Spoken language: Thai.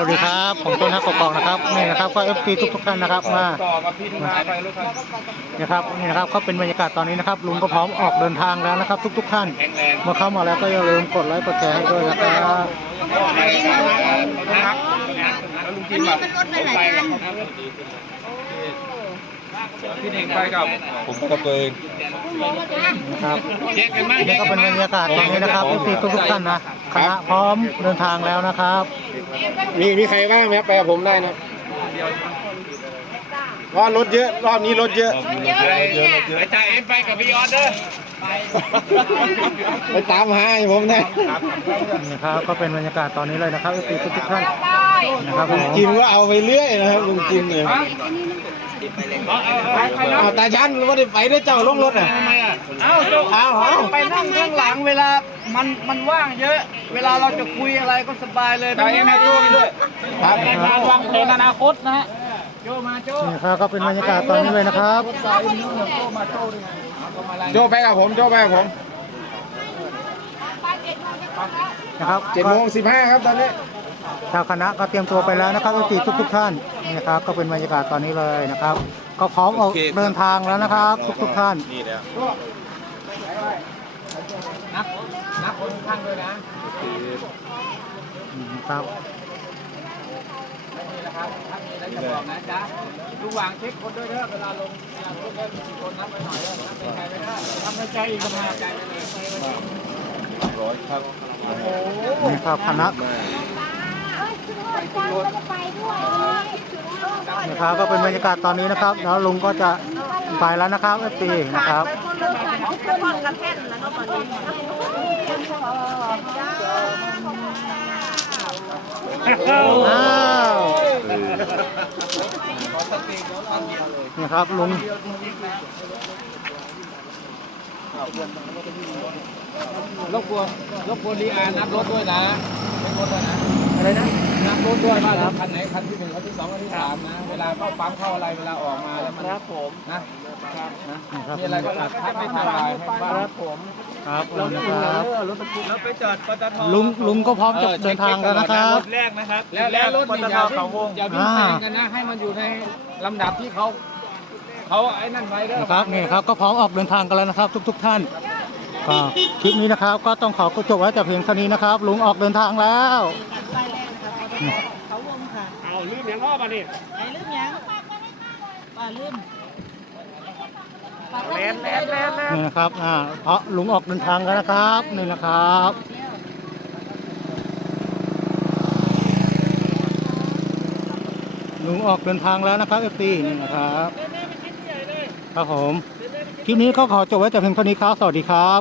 วัสดีครับผมต้นฮักกอกนะครับนี่นะครับก็เอฟซีทุกทุกๆท่านนะครับมาต่อกับพี่ทุ่งนาไปรถคันนะครับนี่นะครับก็เป็นบรรยากาศตอนนี้นะครับลุงก็พร้อมออกเดินทางแล้วนะครับ ทุก ๆ ท่านแข็งแรงเมื่อเข้ามาแล้วก็อย่าลืมกดไลค์กดแชร์ให้ด้วยนะครับก็ไปกันนะครับแล้วลุงอักินนนี้แบบมันรถไปหลายคันพี่เน่งไปกับผมก็เคยนะครับแยกกันมากนี่ก็เป็นบรรยากาศตอนนี้นะครับเอฟซีทุกๆท่านนะ คณะพร้อมเดินทางแล้วนะครับมีมีใครบ้างไหมครับไปกับผมได้นะว่ารถเยอะรอบนี้รถเยอะไปจ่าเอ็มไปกับพี่ออสเดอร์ไปตามหาให้ผมนะนี่ครับก็เป็นบรรยากาศตอนนี้เลยนะครับเอฟซีทุกๆท่านนะครับผลุงมจิมก็เอาไปเรื่อยนะครับลุงจิมเนี่ย เอาตาชันรู้ว่าได้ไปได้เจ้าลงรถอะเอ้าโจเอาเอาไปนั่งข้างหลังเวลามันมันว่างเยอะ เวลาเราจะคุยอะไรก็สบายเลยจ่าเอ็มให้ดูด้วยครับการวางแผนอนาคตนะฮะโจมาโจนี่ครับก็เป็นบรรยากาศตอนนี้เลยนะครับโจไปกับผมโจไปกับผมนะครับเจ็ดโมงสิบห้าครับตอนนี้ ชาวคณะก็เตรียมตัวไปแล้วนะครับทุกทุกทุกๆท่านนี่นะครับ ก็เป็นบรรยากาศตอนนี้เลยนะครับ ก็พร้อมออกเดินทางแล้วนะครับ ทุกทุกๆท่านนี่แหละนับนับคนข้างด้วยนะอืมครับนี่แหละครับถ้ามีอะไรจะบอกนะจ๊ะระหว่างเช็คคนด้วยเด้อเวลาลงเวลาลงเล่นสี่คนนับไปหน่อยเด้อนับในใจไปเด้อทำในใจอีกทำในใจไปเลยร้อยครับนี่ครับคณะ นี่ครับก็เป็นบรรยากาศตอนนี้นะครับ แล้วลุงก็จะไปแล้วนะครับเอฟซีนะครับอ้าวนี่ครับลุงรบกวนรบกวนดีอาร์นับรถด้วยนะไม่รถด้วยนะ อะไรนะนับรถด้วยว่ารถคันไหนคันที่หนึ่งคันที่สองคันที่สามนะ เวลาเข้าปั๊มเข้าอะไรเวลาออกมาแล้วมันครับผมนะครับนะนี่ครับมีอะไรก็ทักไม่ทันไลน์ให้บ้างครับผมครับนะครับรถบรรทุกแล้วไปจอดปตทลุงลุงก็พร้อมจะเดินทางแล้วนะครับแรกนะครับ แล้วแล้วรถปนี่ตอย่าทวิ่เขางวงอย่าวิ่งแซงกันนะให้มันอยู่ในลำดับที่เขาเขาไอ้นั่นไว้เด้อนะครับนี่ครับก็พร้อมออกเดินทางกันแล้วนะครับ ทุก ๆ ท่านก็คลิปนี้นะครับ ก็ต้องขอจบไว้แต่เพียงเท่านี้นะครับ ลุงออกเดินทางแล้ว เอาลืมยังอ้อมานี่ไอ้ลืมยังป่าลืมแลนแลนแลนแลนนี่นะครับอ่าเพราะลุงออกเดินทางแล้วนะครับนี่นะครับลุงออกเดินทางแล้วนะครับเอฟซีนี่นะครับครับผมคลิปนี้ก็ขอจบไว้แต่เพียงเท่านี้ครับ สวัสดีครับ